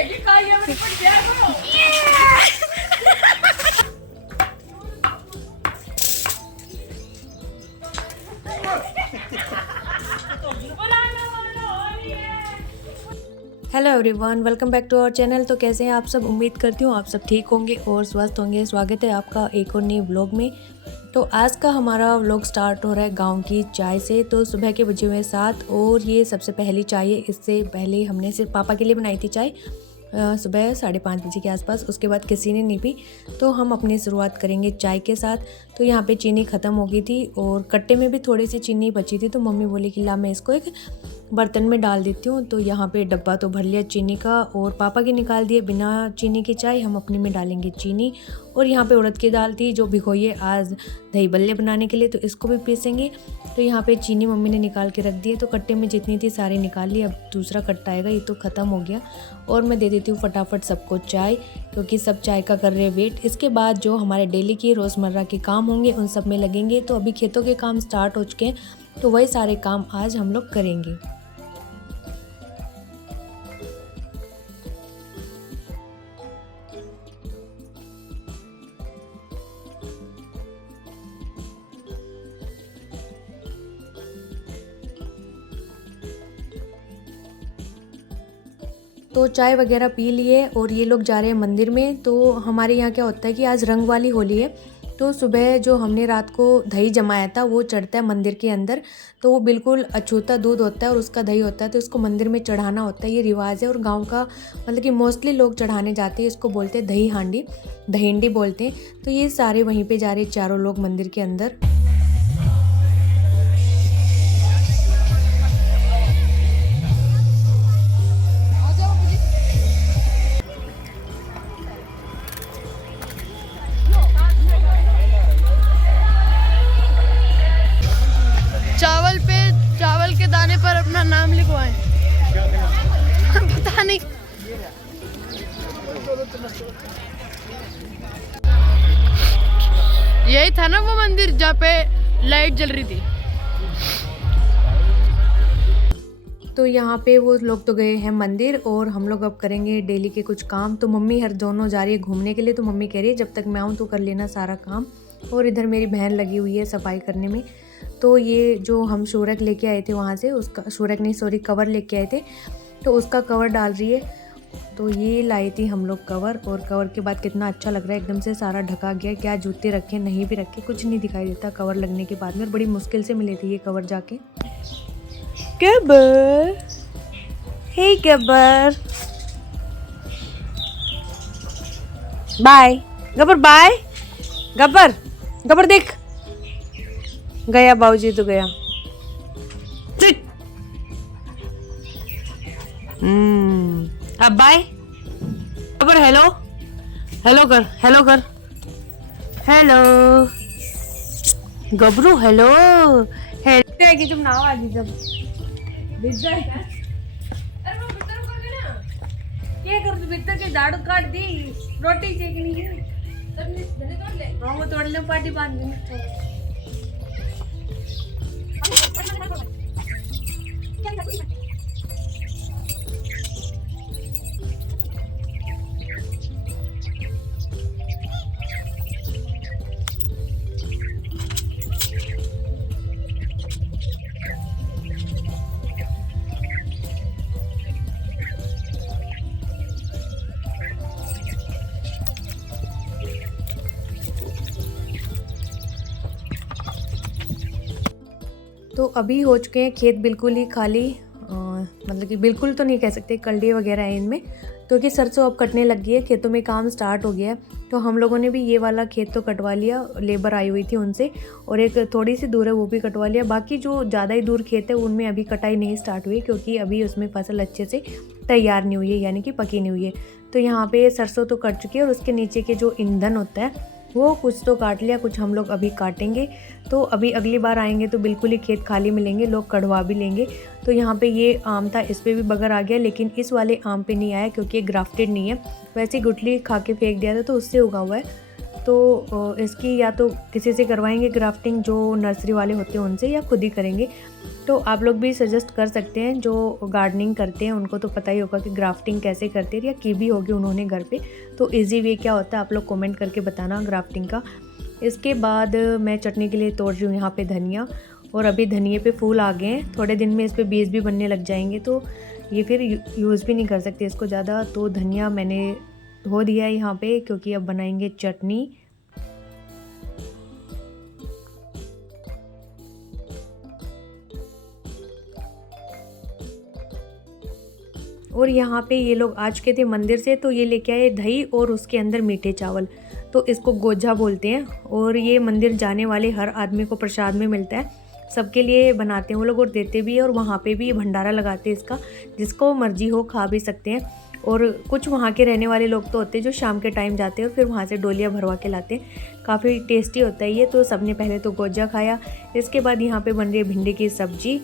Hello everyone, welcome back to our channel. तो कैसे हैं आप सब? उम्मीद करती हूँ आप सब ठीक होंगे और स्वस्थ होंगे। स्वागत है आपका एक और नए व्लॉग में। तो आज का हमारा व्लॉग स्टार्ट हो रहा है गांव की चाय से। तो सुबह के बजे हुए 7 और ये सबसे पहली चाय है। इससे पहले हमने सिर्फ पापा के लिए बनाई थी चाय सुबह 5:30 बजे के आसपास। उसके बाद किसी ने नहीं पी। तो हम अपनी शुरुआत करेंगे चाय के साथ। तो यहाँ पे चीनी ख़त्म हो गई थी और कट्टे में भी थोड़ी सी चीनी बची थी। तो मम्मी बोली कि ला मैं इसको एक बर्तन में डाल देती हूँ। तो यहाँ पे डब्बा तो भर लिया चीनी का और पापा की निकाल दिए बिना चीनी की चाय। हम अपने में डालेंगे चीनी। और यहाँ पे उड़द की दाल थी जो भिगोई है आज दही बल्ले बनाने के लिए, तो इसको भी पीसेंगे। तो यहाँ पे चीनी मम्मी ने निकाल के रख दी है। तो कट्टे में जितनी थी सारी निकाल ली। अब दूसरा कट्टा आएगा, ये तो ख़त्म हो गया। और मैं दे देती हूँ फटाफट सबको चाय, क्योंकि सब चाय का कर रहे वेट। इसके बाद जो हमारे डेली की रोज़मर्रा के काम होंगे उन सब में लगेंगे। तो अभी खेतों के काम स्टार्ट हो चुके हैं, तो वही सारे काम आज हम लोग करेंगे। तो चाय वगैरह पी लिए और ये लोग जा रहे हैं मंदिर में। तो हमारे यहाँ क्या होता है कि आज रंग वाली होली है। तो सुबह जो हमने रात को दही जमाया था वो चढ़ता है मंदिर के अंदर। तो वो बिल्कुल अछूता दूध होता है और उसका दही होता है। तो इसको मंदिर में चढ़ाना होता है, ये रिवाज है। और गांव का मतलब कि मोस्टली लोग चढ़ाने जाते हैं। इसको बोलते हैं दही हांडी, दहींडी बोलते हैं। तो ये सारे वहीं पर जा रहे हैं, चारों लोग मंदिर के अंदर। चावल के दाने पर अपना नाम लिखवाएं। पता नहीं। यही था ना वो मंदिर जहाँ पे लाइट जल रही थी। तो यहाँ पे वो लोग तो गए हैं मंदिर और हम लोग अब करेंगे डेली के कुछ काम। तो मम्मी हर दोनों जा रही है घूमने के लिए। तो मम्मी कह रही है जब तक मैं आऊँ तो कर लेना सारा काम। और इधर मेरी बहन लगी हुई है सफाई करने में। तो ये जो हम शूरक लेके आए थे वहाँ से, उसका शूरक नहीं सॉरी कवर लेके आए थे, तो उसका कवर डाल रही है। तो ये लाई थी हम लोग कवर, और कवर के बाद कितना अच्छा लग रहा है, एकदम से सारा ढका गया। क्या जूते रखे नहीं भी रखे कुछ नहीं दिखाई देता कवर लगने के बाद में। और बड़ी मुश्किल से मिले थे ये कवर जाके। गब्बर, हे गब्बर, बाय गब्बर, बाय गब्बर, गब्बर देख गया बाबूजी तो गया। अब बाय गब्बर, हेलो हेलो कर, हेलो कर, हेलो गबरू, हेलो हेलो। तुम ना आगे जब क्या कर तू भीतर के झाड़ू काट दी, रोटी सेकनी है। हाँ वो तोड़ ले, पार्टी बांध दी। तो अभी हो चुके हैं खेत बिल्कुल ही खाली। मतलब कि बिल्कुल तो नहीं कह सकते, कल्डी वगैरह है इनमें, क्योंकि सरसों अब कटने लग गई है, खेतों में काम स्टार्ट हो गया है। तो हम लोगों ने भी ये वाला खेत तो कटवा लिया, लेबर आई हुई थी उनसे, और एक थोड़ी सी दूर है वो भी कटवा लिया। बाकी जो ज़्यादा ही दूर खेत है उनमें अभी कटाई नहीं स्टार्ट हुई, क्योंकि अभी उसमें फसल अच्छे से तैयार नहीं हुई है, यानी कि पकी नहीं हुई है। तो यहाँ पे सरसों तो कट चुकी है और उसके नीचे के जो ईंधन होता है वो कुछ तो काट लिया, कुछ हम लोग अभी काटेंगे। तो अभी अगली बार आएंगे तो बिल्कुल ही खेत खाली मिलेंगे, लोग कढ़वा भी लेंगे। तो यहाँ पे ये आम था, इस पर भी बगर आ गया, लेकिन इस वाले आम पे नहीं आया क्योंकि ये ग्राफ्टेड नहीं है। वैसे गुठली खा के फेंक दिया था तो उससे उगा हुआ है। तो इसकी या तो किसी से करवाएंगे ग्राफ्टिंग, जो नर्सरी वाले होते हैं उनसे, या खुद ही करेंगे। तो आप लोग भी सजेस्ट कर सकते हैं, जो गार्डनिंग करते हैं उनको तो पता ही होगा कि ग्राफ्टिंग कैसे करते हैं, या की भी होगी उन्होंने घर पे, तो इजी वे क्या होता है आप लोग कमेंट करके बताना ग्राफ्टिंग का। इसके बाद मैं चटनी के लिए तोड़ रही हूँ यहाँ पे धनिया, और अभी धनिए पे फूल आ गए हैं, थोड़े दिन में इस पे बीज भी बनने लग जाएंगे, तो ये फिर यूज़ भी नहीं कर सकते इसको ज़्यादा। तो धनिया मैंने धो दिया है यहाँ पे, क्योंकि अब बनाएंगे चटनी। और यहाँ पे ये लोग आ चुके थे मंदिर से, तो ये लेके आए दही और उसके अंदर मीठे चावल, तो इसको गोजा बोलते हैं। और ये मंदिर जाने वाले हर आदमी को प्रसाद में मिलता है, सबके लिए बनाते हैं वो लोग और देते भी है, और वहाँ पे भी भंडारा लगाते हैं इसका, जिसको मर्जी हो खा भी सकते हैं। और कुछ वहाँ के रहने वाले लोग तो होते हैं जो शाम के टाइम जाते हैं और फिर वहाँ से डोलियाँ भरवा के लाते हैं। काफ़ी टेस्टी होता है ये। तो सबने पहले तो गोजा खाया, इसके बाद यहाँ पे बन रही है भिंडी की सब्जी।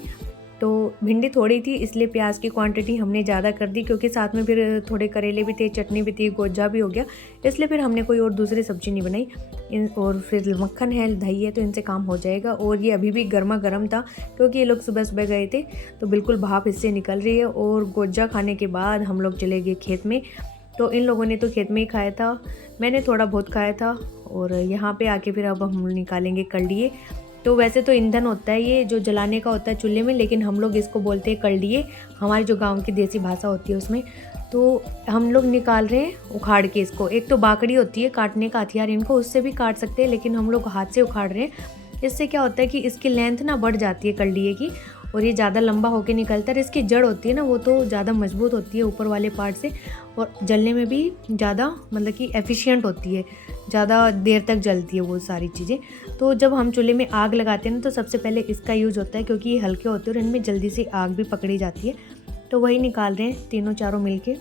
तो भिंडी थोड़ी थी इसलिए प्याज की क्वांटिटी हमने ज़्यादा कर दी, क्योंकि साथ में फिर थोड़े करेले भी थे, चटनी भी थी, गोजा भी हो गया, इसलिए फिर हमने कोई और दूसरी सब्ज़ी नहीं बनाई। और फिर मक्खन है, दही है, तो इनसे काम हो जाएगा। और ये अभी भी गर्मा गर्म था, क्योंकि ये लोग सुबह सुबह गए थे, तो बिल्कुल भाप इससे निकल रही है। और गोजा खाने के बाद हम लोग चले गए खेत में। तो इन लोगों ने तो खेत में ही खाया था, मैंने थोड़ा बहुत खाया था। और यहाँ पे आके फिर अब हम निकालेंगे कलडिये। तो वैसे तो ईंधन होता है ये जो जलाने का होता है चूल्हे में, लेकिन हम लोग इसको बोलते हैं कलडिये, हमारी जो गांव की देसी भाषा होती है उसमें। तो हम लोग निकाल रहे हैं उखाड़ के इसको। एक तो बाकड़ी होती है काटने का हथियार, इनको उससे भी काट सकते हैं, लेकिन हम लोग हाथ से उखाड़ रहे हैं। इससे क्या होता है कि इसकी लेंथ ना बढ़ जाती है कलडिये की, और ये ज़्यादा लंबा होकर निकलता है। इसकी जड़ होती है ना, वो तो ज़्यादा मजबूत होती है ऊपर वाले पार्ट से, और जलने में भी ज़्यादा मतलब कि एफिशिएंट होती है, ज़्यादा देर तक जलती है वो सारी चीज़ें। तो जब हम चूल्हे में आग लगाते हैं ना, तो सबसे पहले इसका यूज़ होता है, क्योंकि ये हल्के होते हैं और इनमें जल्दी से आग भी पकड़ी जाती है। तो वही निकाल रहे हैं तीनों चारों मिलके।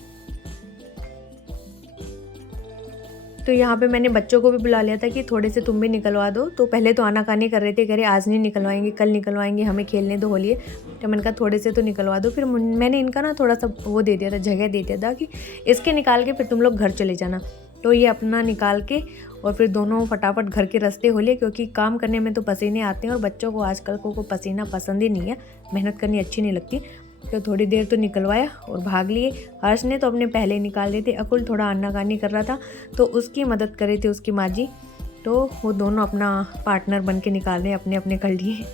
तो यहाँ पे मैंने बच्चों को भी बुला लिया था कि थोड़े से तुम भी निकलवा दो। तो पहले तो आनाकानी कर रहे थे, कह रहे आज नहीं निकलवाएंगे, कल निकलवाएंगे, हमें खेलने दो होली है। तो मैंने कहा थोड़े से तो निकलवा दो। फिर मैंने इनका ना थोड़ा सा वो दे दिया था, जगह दे दिया था कि इसके निकाल के फिर तुम लोग घर चले जाना। तो ये अपना निकाल के और फिर दोनों फटाफट घर के रास्ते हो लिए, क्योंकि काम करने में तो पसीने आते हैं और बच्चों को आजकल को पसीना पसंद ही नहीं है, मेहनत करनी अच्छी नहीं लगती। तो थोड़ी देर तो निकलवाया और भाग लिए। हर्ष ने तो अपने पहले निकाल लिए थे, अकुल थोड़ा आनाकानी कर रहा था तो उसकी मदद कर रही थी उसकी माँ जी। तो वो दोनों अपना पार्टनर बन के निकाल रहे अपने अपने कर लिए।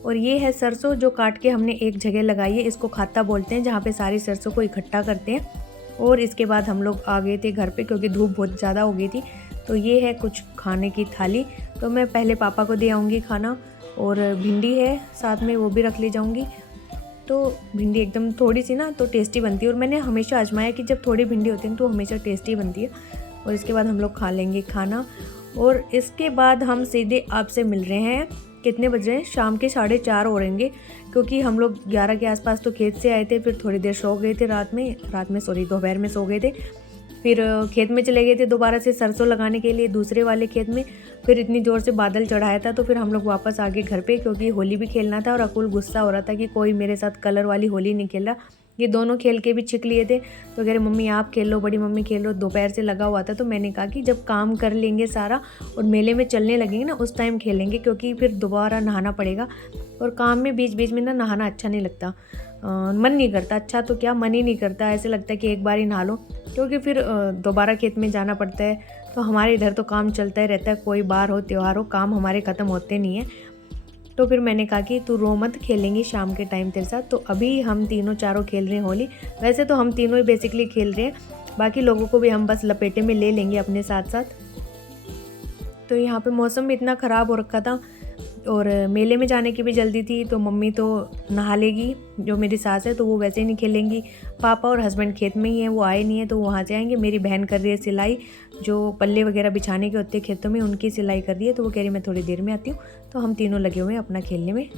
और ये है सरसों जो काट के हमने एक जगह लगाई है, इसको खाता बोलते हैं, जहाँ पे सारी सरसों को इकट्ठा करते हैं। और इसके बाद हम लोग आ गए थे घर पे, क्योंकि धूप बहुत ज़्यादा हो गई थी। तो ये है कुछ खाने की थाली, तो मैं पहले पापा को दे आऊँगी खाना, और भिंडी है साथ में, वो भी रख ले जाऊँगी। तो भिंडी एकदम थोड़ी सी ना तो टेस्टी बनती है, और मैंने हमेशा आजमाया कि जब थोड़ी भिंडी होती है तो हमेशा टेस्टी बनती है। और इसके बाद हम लोग खा लेंगे खाना, और इसके बाद हम सीधे आपसे मिल रहे हैं। कितने बज रहे हैं? शाम के 4:30 हो रहेंगे, क्योंकि हम लोग 11 के आसपास तो खेत से आए थे, फिर थोड़ी देर सो गए थे दोपहर में सो गए थे। फिर खेत में चले गए थे दोबारा से सरसों लगाने के लिए दूसरे वाले खेत में। फिर इतनी ज़ोर से बादल चढ़ाया था, तो फिर हम लोग वापस आ गए घर पे, क्योंकि होली भी खेलना था। और अकुल गुस्सा हो रहा था कि कोई मेरे साथ कलर वाली होली नहीं खेल रहा। ये दोनों खेल के भी छिक लिए थे, तो कह रहे मम्मी आप खेल लो, बड़ी मम्मी खेल लो। दोपहर से लगा हुआ था, तो मैंने कहा कि जब काम कर लेंगे सारा और मेले में चलने लगेंगे ना, उस टाइम खेलेंगे, क्योंकि फिर दोबारा नहाना पड़ेगा। और काम में बीच बीच में ना नहाना अच्छा नहीं लगता, मन नहीं करता। अच्छा तो क्या, मन ही नहीं करता, ऐसे लगता है कि एक बार ही नहा लो, क्योंकि फिर दोबारा खेत में जाना पड़ता है। तो हमारे इधर तो काम चलता ही रहता है, कोई बार हो त्यौहार हो, काम हमारे ख़त्म होते नहीं है। तो फिर मैंने कहा कि तू रो मत, खेलेंगे शाम के टाइम तेरे साथ। तो अभी हम तीनों चारों खेल रहे हैं होली। वैसे तो हम तीनों ही बेसिकली खेल रहे हैं, बाकी लोगों को भी हम बस लपेटे में ले लेंगे अपने साथ साथ। तो यहाँ पे मौसम भी इतना ख़राब हो रखा था, और मेले में जाने की भी जल्दी थी। तो मम्मी तो नहा लेगी, जो मेरी सास है, तो वो वैसे ही नहीं खेलेंगी। पापा और हस्बैंड खेत में ही हैं, वो आए नहीं हैं, तो वहाँ से आएंगे। मेरी बहन कर रही है सिलाई, जो पल्ले वगैरह बिछाने के होते हैं खेतों में, उनकी सिलाई कर रही है। तो वो कह रही मैं थोड़ी देर में आती हूँ। तो हम तीनों लगे हुए हैं अपना खेलने में।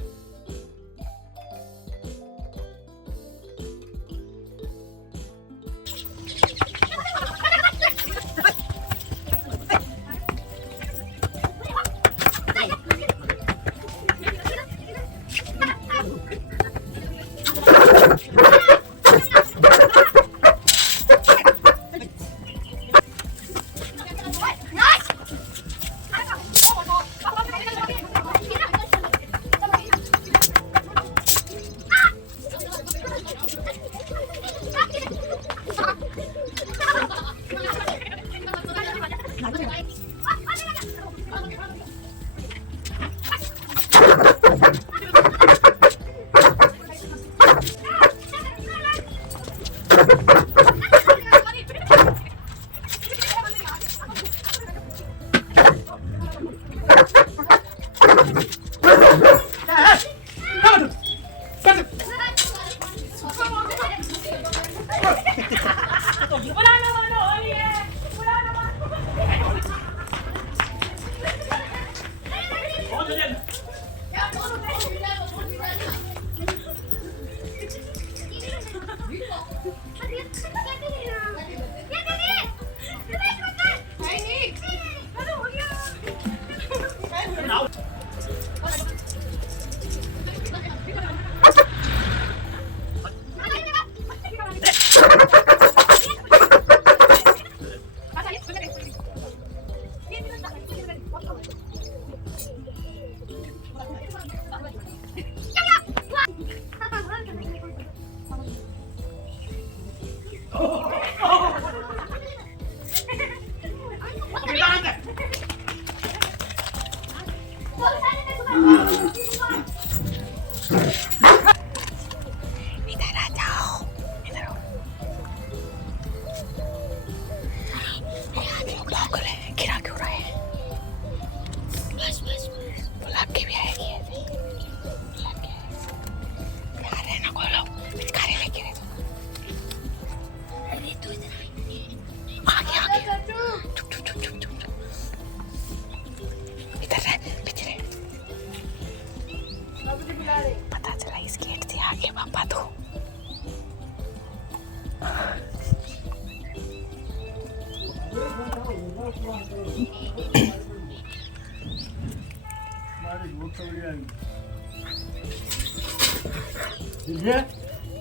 पता चला इस गेट से आगे पापा तो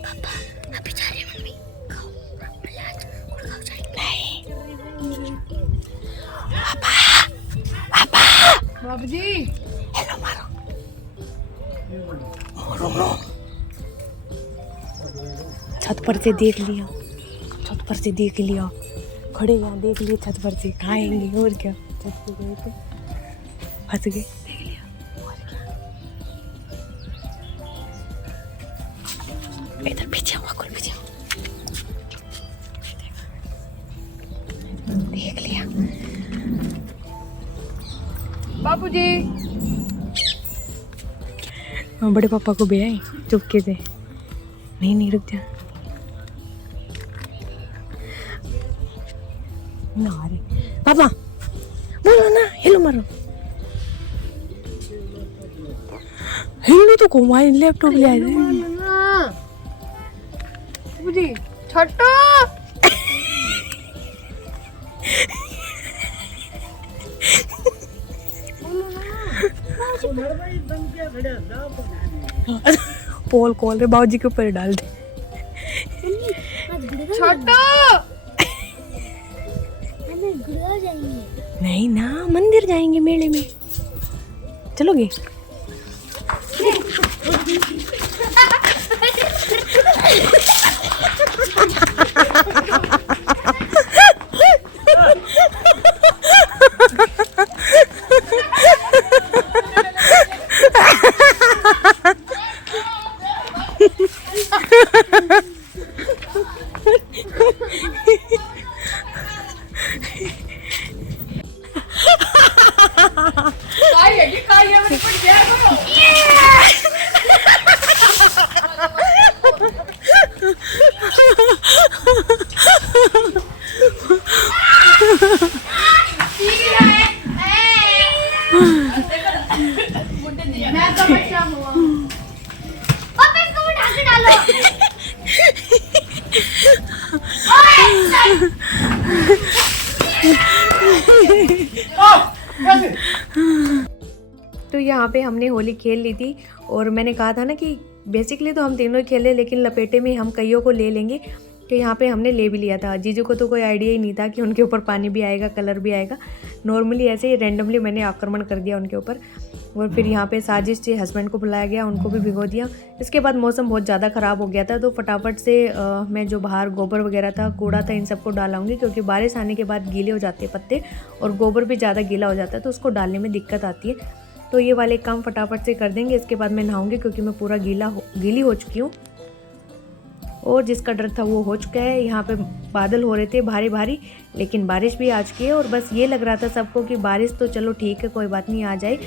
पापा अभी जा रही मम्मी नहीं पापा बाबूजी हेलो मारो रो छत पर से देख लिया खड़े यहाँ देख लिए छत पर से खाएंगे और क्या छत पे गए थे फंस गए देख लिया और क्या इधर पीछे हुआ कुल पीछे देख लिया बाबूजी बड़े पापा को भी आए चुपके से नहीं रुक जा ना रे पापा बोलो ना हेलो मारो हेलो तो घुमाए लैपटॉप ले आए बाबूजी छोटू पोल कॉल रे बाबूजी के ऊपर डाल दे छोटू नहीं ना मंदिर जाएंगे मेले में चलोगे तो यहाँ पे हमने होली खेल ली थी और मैंने कहा था ना कि बेसिकली तो हम तीनों ही खेले लेकिन लपेटे में हम कईयों को ले लेंगे। तो यहाँ पे हमने ले भी लिया था। जीजू को तो कोई आइडिया ही नहीं था कि उनके ऊपर पानी भी आएगा, कलर भी आएगा। नॉर्मली ऐसे ही रैंडमली मैंने आक्रमण कर दिया उनके ऊपर। और फिर यहाँ पे साजिश से हस्बैंड को बुलाया गया, उनको भी भिगो दिया। इसके बाद मौसम बहुत ज़्यादा ख़राब हो गया था तो फटाफट से मैं जो बाहर गोबर वगैरह था, कूड़ा था, इन सबको डालाऊंगी क्योंकि बारिश आने के बाद गीले हो जाते हैं पत्ते और गोबर भी ज़्यादा गीला हो जाता है तो उसको डालने में दिक्कत आती है। तो ये वाले काम फटाफट से कर देंगे। इसके बाद मैं नहाऊंगी क्योंकि मैं पूरा गीली हो चुकी हूँ और जिसका डर था वो हो चुका है। यहाँ पे बादल हो रहे थे भारी भारी लेकिन बारिश भी आ चुकी है और बस ये लग रहा था सबको कि बारिश तो चलो ठीक है कोई बात नहीं आ जाए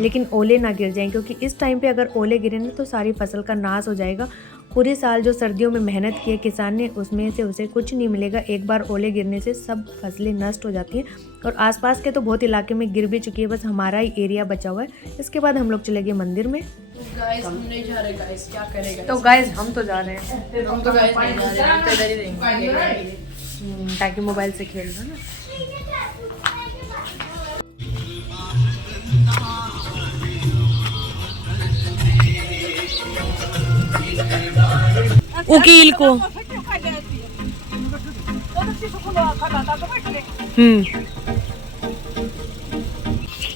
लेकिन ओले ना गिर जाएं क्योंकि इस टाइम पे अगर ओले गिरे ना तो सारी फसल का नाश हो जाएगा पूरे साल जो सर्दियों में मेहनत की है किसान ने, उसमें से उसे कुछ नहीं मिलेगा। एक बार ओले गिरने से सब फसलें नष्ट हो जाती हैं और आसपास के तो बहुत इलाके में गिर भी चुकी है, बस हमारा ही एरिया बचा हुआ है। इसके बाद हम लोग चले गए मंदिर में। गाइस हम नहीं जा रहे गाइस, क्या करेगा? तो गाइस हम तो जा रहे हैं, हम तो गाइस नहीं जा रहे, हम तो इधर ही रहेंगे ताकि मोबाइल से खेल रहे ना। वकील को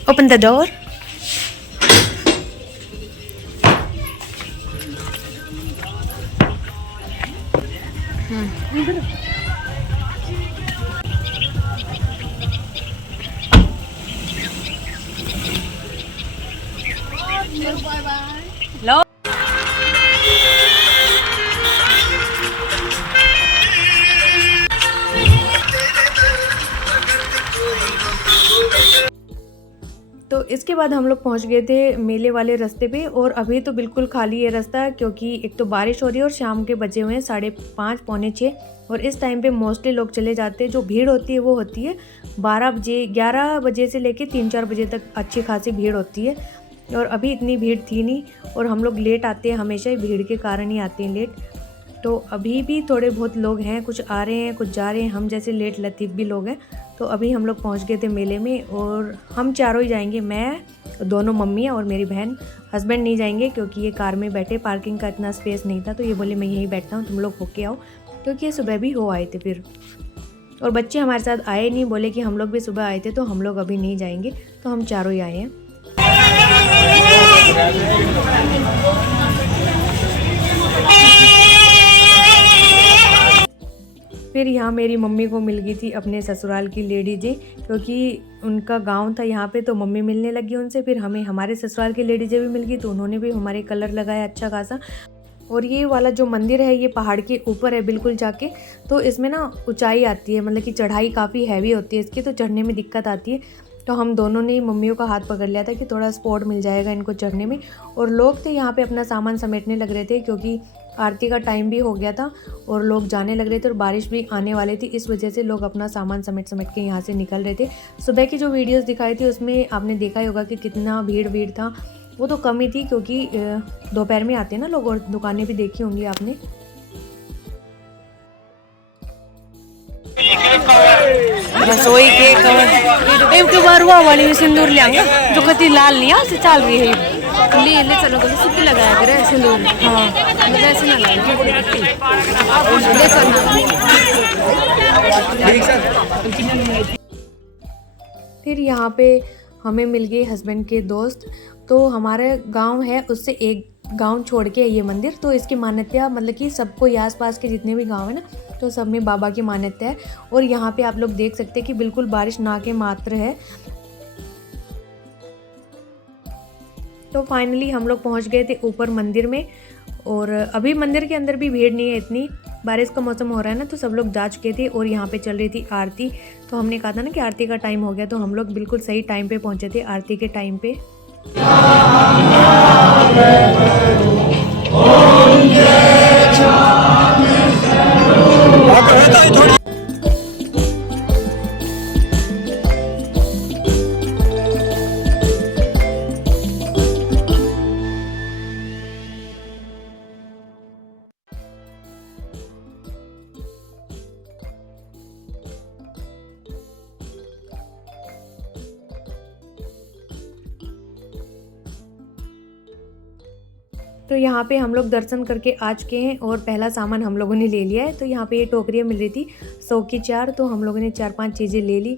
ओपन द डोर। तो इसके बाद हम लोग पहुंच गए थे मेले वाले रास्ते पे, और अभी तो बिल्कुल खाली है रास्ता, क्योंकि एक तो बारिश हो रही है और शाम के बजे हुए हैं 5:30 पौने 6, और इस टाइम पे मोस्टली लोग चले जाते हैं। जो भीड़ होती है वो होती है 12 बजे, 11 बजे से लेके 3-4 बजे तक अच्छी खासी भीड़ होती है, और अभी इतनी भीड़ थी नहीं। और हम लोग लेट आते हैं, हमेशा ही भीड़ के कारण ही आते हैं लेट। तो अभी भी थोड़े बहुत लोग हैं, कुछ आ रहे हैं कुछ जा रहे हैं, हम जैसे लेट लतीफ़ भी लोग हैं। तो अभी हम लोग पहुंच गए थे मेले में, और हम चारों ही जाएंगे, मैं, दोनों मम्मियाँ और मेरी बहन। हस्बैंड नहीं जाएंगे क्योंकि ये कार में बैठे, पार्किंग का इतना स्पेस नहीं था, तो ये बोले मैं यहीं बैठता हूँ, तुम लोग होके आओ, क्योंकि ये सुबह भी हो आए थे फिर। और बच्चे हमारे साथ आए नहीं, बोले कि हम लोग भी सुबह आए थे तो हम लोग अभी नहीं जाएंगे, तो हम चारों ही आए हैं। फिर यहाँ मेरी मम्मी को मिल गई थी अपने ससुराल की लेडीजें, क्योंकि उनका गांव था यहाँ पे, तो मम्मी मिलने लगी उनसे। फिर हमें हमारे ससुराल की लेडीजें भी मिल गई, तो उन्होंने भी हमारे कलर लगाया अच्छा खासा। और ये वाला जो मंदिर है ये पहाड़ के ऊपर है बिल्कुल जाके, तो इसमें ना ऊंचाई आती है, मतलब कि चढ़ाई काफ़ी हैवी होती है इसकी, तो चढ़ने में दिक्कत आती है। तो हम दोनों ने मम्मियों का हाथ पकड़ लिया था कि थोड़ा स्पॉट मिल जाएगा इनको चढ़ने में। और लोग थे यहाँ पे अपना सामान समेटने लग रहे थे, क्योंकि आरती का टाइम भी हो गया था और लोग जाने लग रहे थे और बारिश भी आने वाली थी, इस वजह से लोग अपना सामान समेट के यहाँ से निकल रहे थे। सुबह की जो वीडियोस दिखाई थी उसमें आपने देखा ही होगा कि कितना भीड़ था, वो तो कम ही थी, क्योंकि दोपहर में आते हैं ना लोग, और दुकानें भी देखी होंगी आपने। रसोई के कवर एक बार हुआ वाली सिंदूर लेंगे जो कति लाल नहीं है, चल रही है ले चलो कभी सुखी लगाया करे सिंदूर। हाँ मतलब ऐसे ना लगे। फिर यहाँ पे हमें मिल गए हस्बैंड के दोस्त। तो हमारा गांव है उससे एक गांव छोड़ के ये मंदिर, तो इसकी मान्यता मतलब कि सबको आसपास के जितने भी गांव है ना, तो सब में बाबा की मान्यता है। और यहाँ पे आप लोग देख सकते हैं कि बिल्कुल बारिश ना के मात्र है। तो फाइनली हम लोग पहुँच गए थे ऊपर मंदिर में, और अभी मंदिर के अंदर भी भीड़ नहीं है इतनी, बारिश का मौसम हो रहा है ना, तो सब लोग जा चुके थे और यहाँ पे चल रही थी आरती। तो हमने कहा था ना कि आरती का टाइम हो गया, तो हम लोग बिल्कुल सही टाइम पे पहुँचे थे आरती के टाइम पे। तो यहाँ पे हम लोग दर्शन करके आ चुके हैं और पहला सामान हम लोगों ने ले लिया है। तो यहाँ पे ये टोकरियाँ मिल रही थी 100 की 4, तो हम लोगों ने 4-5 चीज़ें ले ली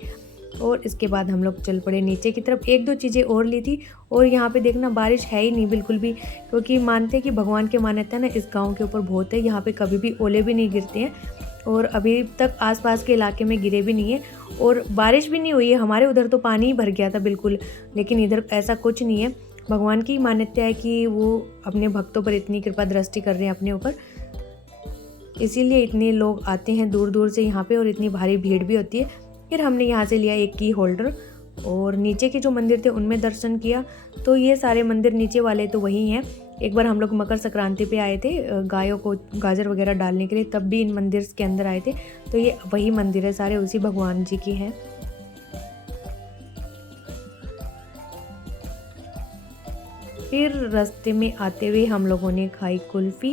और इसके बाद हम लोग चल पड़े नीचे की तरफ। 1-2 चीज़ें और ली थी। और यहाँ पे देखना बारिश है ही नहीं बिल्कुल भी, क्योंकि मानते हैं कि भगवान की मान्यता है ना इस गाँव के ऊपर बहुत है। यहाँ पर कभी भी ओले भी नहीं गिरते हैं और अभी तक आसपास के इलाके में गिरे भी नहीं है और बारिश भी नहीं हुई है। हमारे उधर तो पानी ही भर गया था बिल्कुल, लेकिन इधर ऐसा कुछ नहीं है। भगवान की मान्यता है कि वो अपने भक्तों पर इतनी कृपा दृष्टि कर रहे हैं अपने ऊपर, इसीलिए इतने लोग आते हैं दूर दूर से यहाँ पे और इतनी भारी भीड़ भी होती है। फिर हमने यहाँ से लिया एक की होल्डर और नीचे के जो मंदिर थे उनमें दर्शन किया। तो ये सारे मंदिर नीचे वाले तो वही हैं, एक बार हम लोग मकर संक्रांति पे आए थे गायों को गाजर वगैरह डालने के लिए, तब भी इन मंदिर के अंदर आए थे। तो ये वही मंदिर है, सारे उसी भगवान जी की हैं। फिर रास्ते में आते हुए हम लोगों ने खाई कुल्फ़ी।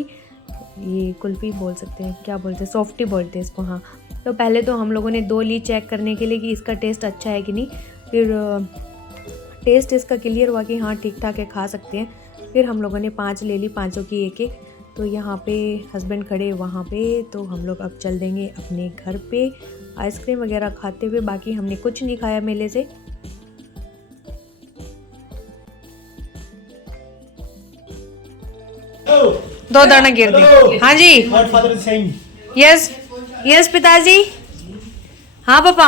ये कुल्फ़ी बोल सकते हैं, क्या बोलते हैं, सॉफ्टी बोलते हैं इसको। हाँ, तो पहले तो हम लोगों ने 2 ली चेक करने के लिए कि इसका टेस्ट अच्छा है कि नहीं। फिर टेस्ट इसका क्लियर हुआ कि हाँ ठीक ठाक है, खा सकते हैं। फिर हम लोगों ने 5 ले ली, 5 की एक। तो यहाँ पे हस्बैंड खड़े वहाँ पे, तो हम लोग अब चल देंगे अपने घर पे आइसक्रीम वगैरह खाते हुए। बाकी हमने कुछ नहीं खाया मेले से। दो दाना गिर दे। हाँ जी, यस यस पिताजी। हाँ पापा।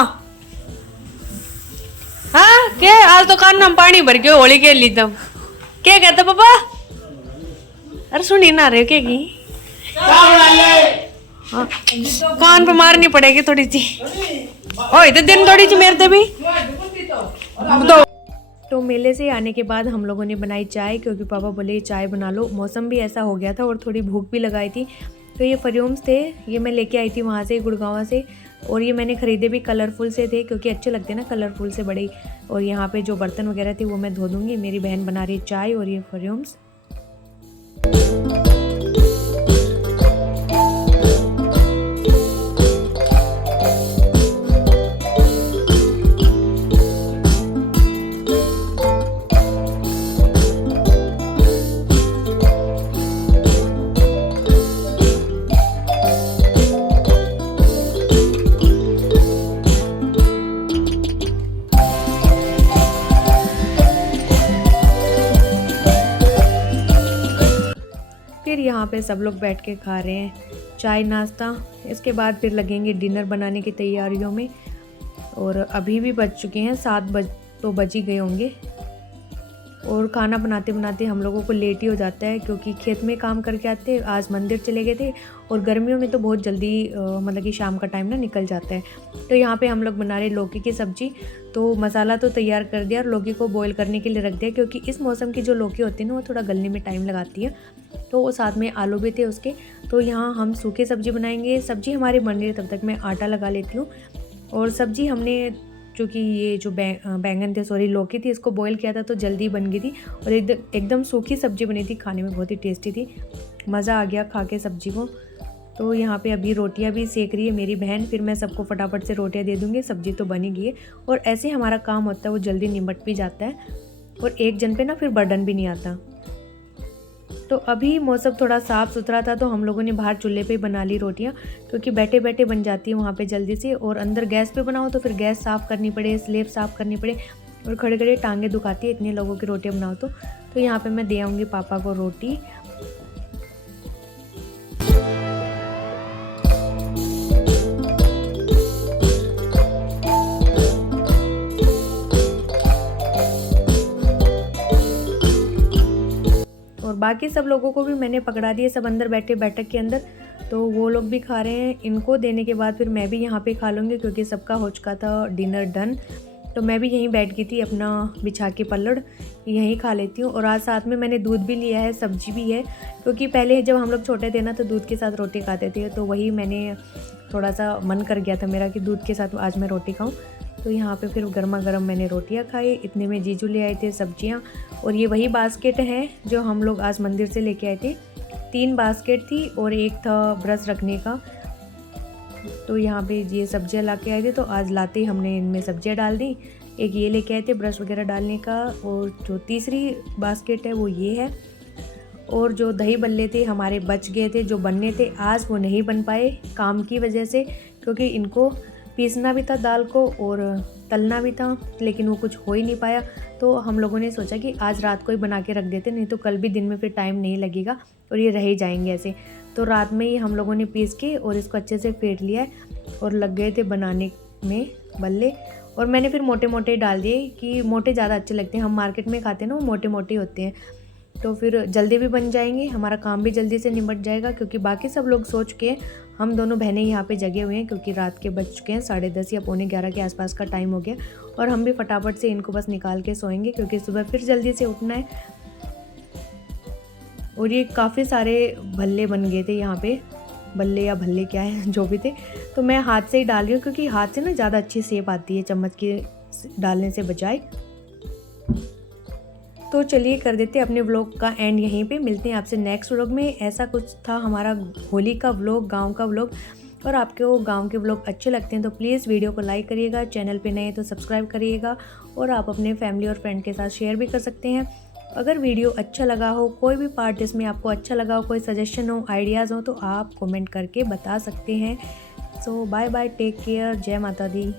हाँ क्या, आज तो कान में पानी भर के होली खेल ली तब। क्या कहते पापा? अरे सुनी ना रहे क्या की? हाँ, कान पे मारनी पड़ेगी थोड़ी सी। ओए तो दिन थोड़ी सी मेरे से भी। तो मेले से आने के बाद हम लोगों ने बनाई चाय, क्योंकि पापा बोले चाय बना लो। मौसम भी ऐसा हो गया था और थोड़ी भूख भी लगाई थी। तो ये फरियोम्स थे, ये मैं लेके आई थी वहाँ से, गुड़गांव से। और ये मैंने ख़रीदे भी कलरफुल से थे, क्योंकि अच्छे लगते हैं ना कलरफुल से बड़े। और यहाँ पे जो बर्तन वगैरह थे वो मैं धो दूँगी। मेरी बहन बना रही है चाय और ये फरियोम्स। फिर यहाँ पे सब लोग बैठ के खा रहे हैं चाय नाश्ता। इसके बाद फिर लगेंगे डिनर बनाने की तैयारियों में। और अभी भी बज चुके हैं 7 तो बज ही गए होंगे। और खाना बनाते बनाते हम लोगों को लेट ही हो जाता है, क्योंकि खेत में काम करके आते, आज मंदिर चले गए थे। और गर्मियों में तो बहुत जल्दी मतलब कि शाम का टाइम ना निकल जाता है। तो यहाँ पे हम लोग बना रहे लौकी की सब्ज़ी। तो मसाला तो तैयार कर दिया और लौकी को बॉईल करने के लिए रख दिया, क्योंकि इस मौसम की जो लौकी होती है ना वो थोड़ा गलने में टाइम लगाती है। तो वो साथ में आलू भी थे उसके। तो यहाँ हम सूखी सब्ज़ी बनाएंगे। सब्ज़ी हमारी बन रही है, तब तक मैं आटा लगा लेती हूँ। और सब्ज़ी हमने, चूँकि ये जो बैंगन थे, सॉरी लौकी थी, इसको बॉईल किया था तो जल्दी बन गई थी। और एकदम सूखी सब्ज़ी बनी थी, खाने में बहुत ही टेस्टी थी। मज़ा आ गया खा के सब्ज़ी को। तो यहाँ पे अभी रोटियाँ भी सेक रही है मेरी बहन। फिर मैं सबको फटाफट से रोटियाँ दे दूँगी, सब्ज़ी तो बनी गई है। और ऐसे हमारा काम होता है, वो जल्दी निपट भी जाता है। और एक जन पे ना फिर बर्डन भी नहीं आता। तो अभी मौसम थोड़ा साफ़ सुथरा था, तो हम लोगों ने बाहर चूल्हे पे बना ली रोटियां, क्योंकि बैठे बैठे बन जाती है वहाँ पे जल्दी से। और अंदर गैस पे बनाओ तो फिर गैस साफ़ करनी पड़े, स्लेब साफ़ करनी पड़े, और खड़े खड़े टांगे दुखाती है इतने लोगों की रोटियां बनाओ तो यहाँ पे मैं दे आऊँगी पापा को रोटी। और बाकी सब लोगों को भी मैंने पकड़ा दिए, सब अंदर बैठे बैठक के अंदर। तो वो लोग भी खा रहे हैं। इनको देने के बाद फिर मैं भी यहाँ पे खा लूँगी, क्योंकि सबका हो चुका था डिनर डन। तो मैं भी यहीं बैठ गई थी अपना बिछा के पल्लड़, यहीं खा लेती हूँ। और आज साथ में मैंने दूध भी लिया है, सब्जी भी है, क्योंकि पहले जब हम लोग छोटे थे ना तो दूध के साथ रोटी खाते थे। तो वही मैंने थोड़ा सा मन कर गया था मेरा कि दूध के साथ आज मैं रोटी खाऊँ। तो यहाँ पे फिर गर्मा गर्म मैंने रोटियाँ खाई। इतने में जीजू ले आए थे सब्जियाँ। और ये वही बास्केट है जो हम लोग आज मंदिर से लेके आए थे। 3 बास्केट थी और एक था ब्रश रखने का। तो यहाँ पे ये सब्जियाँ ला के आए थे, तो आज लाते ही हमने इनमें सब्जियाँ डाल दी। एक ये लेके आए थे ब्रश वगैरह डालने का, और जो तीसरी बास्केट है वो ये है। और जो दही बल्ले थे हमारे बच गए थे, जो बनने थे आज वो नहीं बन पाए काम की वजह से, क्योंकि इनको पीसना भी था दाल को और तलना भी था, लेकिन वो कुछ हो ही नहीं पाया। तो हम लोगों ने सोचा कि आज रात को ही बना के रख देते, नहीं तो कल भी दिन में फिर टाइम नहीं लगेगा और ये रह ही जाएंगे ऐसे। तो रात में ही हम लोगों ने पीस के और इसको अच्छे से फेंट लिया है और लग गए थे बनाने में बल्ले। और मैंने फिर मोटे मोटे डाल दिए कि मोटे ज़्यादा अच्छे लगते हैं, हम मार्केट में खाते हैं ना वो मोटे मोटे होते हैं। तो फिर जल्दी भी बन जाएंगे, हमारा काम भी जल्दी से निपट जाएगा, क्योंकि बाकी सब लोग सो चुके हैं। हम दोनों बहनें यहाँ पे जगे हुए हैं, क्योंकि रात के बज चुके हैं 10:30 या 11:45 के आसपास का टाइम हो गया। और हम भी फटाफट से इनको बस निकाल के सोएंगे, क्योंकि सुबह फिर जल्दी से उठना है। और ये काफ़ी सारे भल्ले बन गए थे यहाँ पे, बल्ले या भल्ले क्या है जो भी थे। तो मैं हाथ से ही डाल रही हूँ क्योंकि हाथ से ना ज़्यादा अच्छी शेप आती है चम्मच के डालने से बजाय। तो चलिए कर देते हैं अपने व्लॉग का एंड यहीं पे। मिलते हैं आपसे नेक्स्ट व्लॉग में। ऐसा कुछ था हमारा होली का व्लॉग, गांव का व्लॉग। और आपको गांव के व्लॉग अच्छे लगते हैं तो प्लीज़ वीडियो को लाइक करिएगा, चैनल पे नए हैं तो सब्सक्राइब करिएगा, और आप अपने फैमिली और फ्रेंड के साथ शेयर भी कर सकते हैं। अगर वीडियो अच्छा लगा हो, कोई भी पार्ट जिसमें आपको अच्छा लगा हो, कोई सजेशन हो, आइडियाज़ हो, तो आप कमेंट करके बता सकते हैं। सो बाय बाय, टेक केयर, जय माता दी।